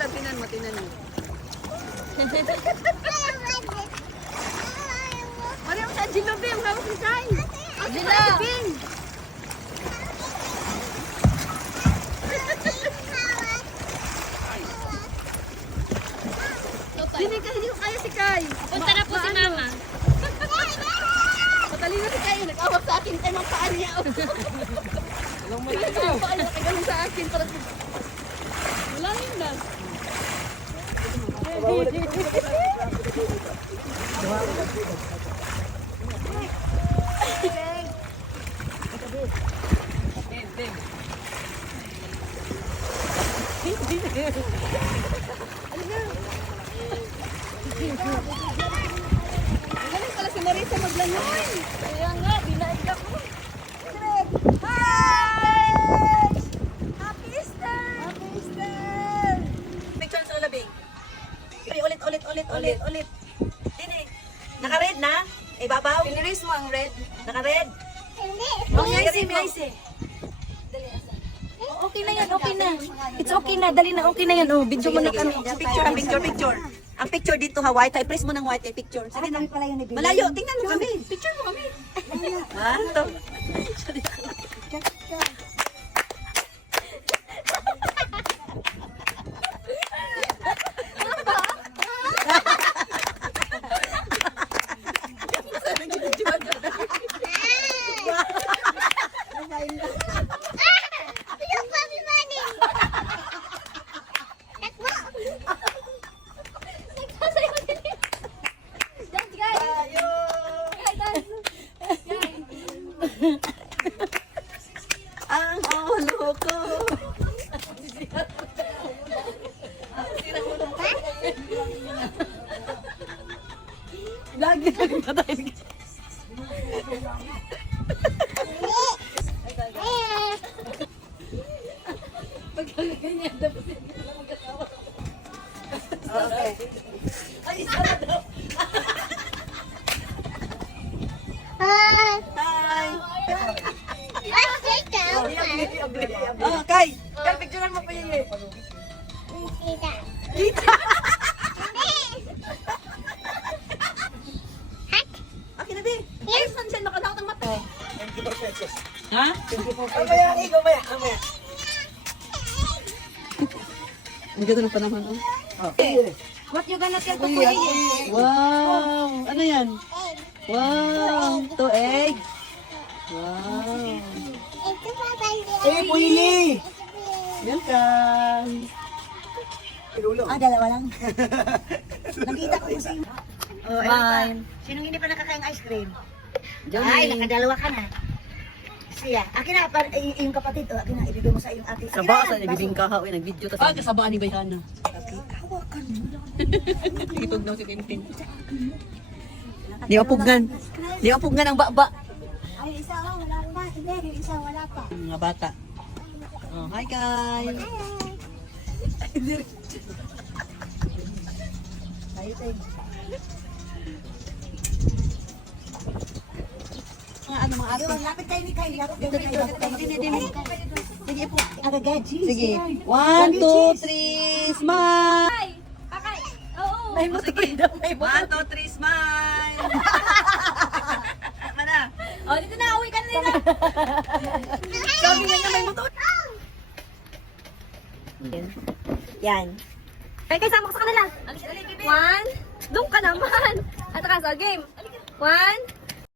Lola, tinan mo, tinan mo. Mariam sa Angelo Bing, hawak ni Kai. Angelo Bing. Hindi ko kaya si Kai. Punta na po si Mama. Matali na si Kai, nag-awak sa akin tayo ng paan niya. Alam mo na ikaw. Paan niya, kagaling sa akin. Wala rin na. Galing pala si Marisa maglangoy. Kaya nga, binaig ako. Hi! Happy Easter! Happy Easter! Picture sa labing. Ulit. Dini. Naka-red na? Ibabaw? Piniris mo ang red. Naka-red? Hindi. May ice. Okay na yan, okay na. It's okay na, dali na, okay na yan. Oh, video mo na kami. Picture. Ang picture dito ha, white. I-press mo ng white ay picture. Sige na. Malayo, tingnan mo kami. Picture mo kami. Ha? Ito. Ang ulo ko. Lagi na tayo. Ganyan, dapat hindi na magkatawa. Okay. Ay, isa na daw. Hi. Oh, Kai. Kai, picturean mo pa yun eh. Kita. Okay na, di. Ay, saan siya nakadakot ang mata? Ha? Mamaya. Ang ganda ng panahon, oh. What you gonna tell to Kuya? Wow! Ano yan? Wow! 2 eggs! Wow! Pwili! Welcome! Dalawa lang. Nakita ko yung sa'yo. Oh, Bye! Sinong hindi pa nakakain ice cream? Johnny! Ay, nakadalawa ka na. Siya. Akin na, yung kapatid. Akin na, ibigay mo sa iyong ate. Akin Saba na, sa nagibing kahaw eh, nag-video tas. Ah, kasabaan ni Bayhana. Hawakan mo. Itog daw si Tintin. Di apugnan. Di apugnan ang baba. Ay, isa ako, wala pa. Hindi, yung isa wala pa. Mga bata. Oh, hi guys! Mga ate. Lapit kayo ni Kylie. Lapit kayo ni Kylie. Sige po. Agad, Sige. 1, 2, 3, smile! Ay! Pakay! Oo! May motor daw. 1, 2, 3, smile! Mana? Oh, dito na, uwi ka na nila. Sabi nga niya may motor. Yan. Kaya kasama ko sa kanila. 1, doon ka naman. At saka sa game. 1,